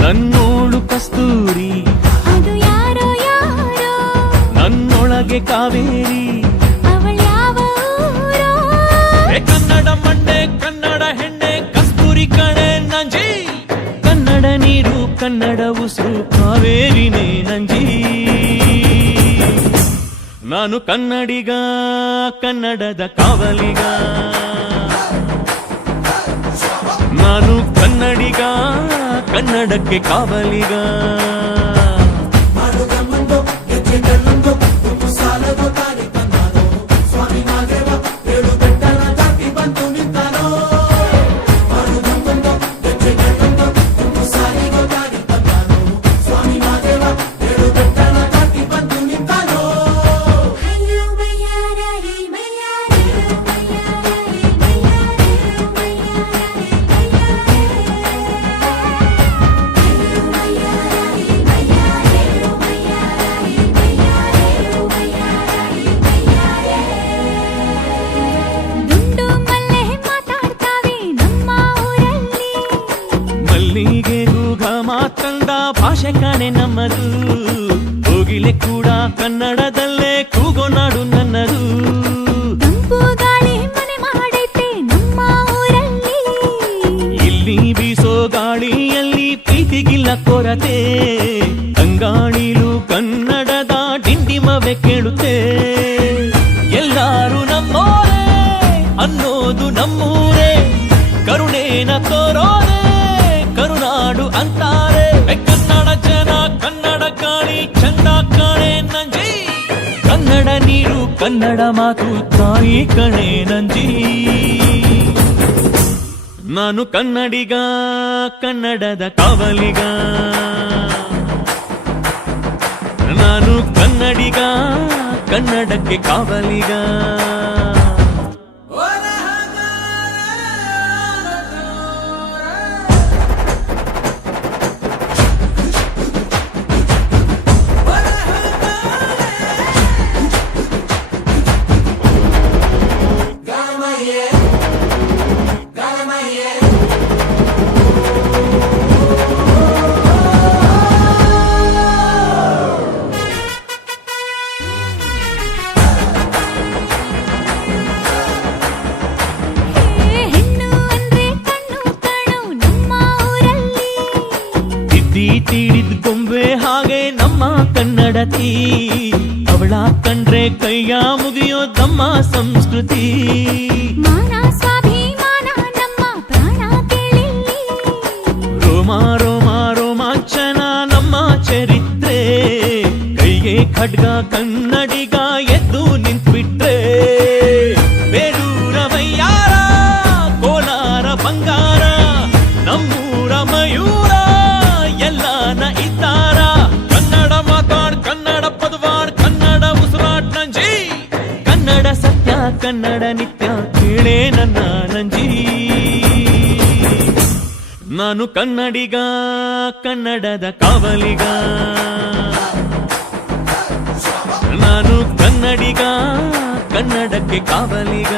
ನನ್ನೋಳು ಕಸ್ತೂರಿ ಅದು ಯಾರೋ ಯಾರೋ ನನ್ನೊಳಗೆ ಕಾವೇರಿ ಅವಳ್ಯಾವ ಊರೋ ಕನ್ನಡ ಮಂಡೆ ಕನ್ನಡ ಹೆಣ್ಣೆ ಕಸ್ತೂರಿ ಕಣೆ ನಂಜಿ ಕನ್ನಡ ನೀರು ಕನ್ನಡ ಉಸಿರು ಕಾವೇರಿನೇ ನಂಜಿ ನಾನು ಕನ್ನಡಿಗ ಕನ್ನಡದ ಕಾವಲಿಗ ನಾನು ಕನ್ನಡಿಗ ಕನ್ನಡಕ್ಕೆ ಕಾವಲಿಗ ಮಲ್ಲಿಗೆ ಗೂಗ ಮಾತಂದ ಭಾಷೆ ಕಾಣೆ ನಮ್ಮದು ಹೋಗಿಲೆ ಕೂಡ ಕನ್ನಡದಲ್ಲೇ ಕೂಗೋ ನಾಡು ನನ್ನದು ತಂಪು ಗಾಳಿ ಮನೆ ಮಾಡೈತೆ ನಮ್ಮ ಊರಲ್ಲಿ ಇಲ್ಲಿ ಬೀಸೋ ಗಾಳಿಯಲ್ಲಿ ಪ್ರೀತಿಗಿಲ್ಲ ಕೊರತೆ ತಂಗಾಳಿಲು ಕನ್ನಡದ ಡಿಂಡಿಮವೆ ಕೇಳುತ್ತೆ ಎಲ್ಲಾರು ನಮ್ಮೋರೇ ಅನ್ನೋದು ನಮ್ಮೂರೇ ಕರುಣೇನ ತೋರೋರೆ ಕರುನಾಡು ಅಂತಾರೆ ಕನ್ನಡ ಜನ ಕನ್ನಡ ಗಾಳಿ ಚಂದ ಕಾಣೆ ನಂಜಿ ಕನ್ನಡ ನೀರು ಕನ್ನಡ ಮಾತು ತಾಯಿ ಕಣೆ ನಂಜಿ ನಾನು ಕನ್ನಡಿಗ ಕನ್ನಡದ ಕಾವಲಿಗ ನಾನು ಕನ್ನಡಿಗ ಕನ್ನಡಕ್ಕೆ ಕಾವಲಿಗ ತೀಡಿದ ಗೊಂಬೆ ಹಾಗೆ ನಮ್ಮ ಕನ್ನಡತಿ ಅವಳ ಕಂಡ್ರೆ ಕೈಯ ಮುಗಿಯೋ ನಮ್ಮ ಸಂಸ್ಕೃತಿ ಮಾನ ಸ್ವಾಭಿಮಾನ ನಮ್ಮ ಪ್ರಾಣ ಕೇಳಿಲ್ಲಿ ರೋಮ ರೋಮ ರೋಮಾಂಚನ ನಮ್ಮ ಚರಿತ್ರೆ ಕೈಗೆ ಖಡ್ಗ ಕನ್ನಡಿಗ ಎದ್ದು ನಿಂತ್ಬಿಟ್ರೆ ಬೇರೂರ ಮೈಯಾರ ಕೋಲಾರ ಬಂಗಾರ ನಮ್ಮೂರ ಮಯೂರ ಎಲ್ಲಾನ ಇದ್ದಾರ ಕನ್ನಡ ಮಾತಾಡ್ ಕನ್ನಡ ಪದವಾಡ್ ಕನ್ನಡ ಉಸಿರಾಟ್ ನಂಜಿ ಕನ್ನಡ ಸತ್ಯ ಕನ್ನಡ ನಿತ್ಯ ಕೇಳೇ ನನ್ನ ನಂಜಿ ನಾನು ಕನ್ನಡಿಗ ಕನ್ನಡದ ಕಾವಲಿಗ ನಾನು ಕನ್ನಡಿಗ ಕನ್ನಡಕ್ಕೆ ಕಾವಲಿಗ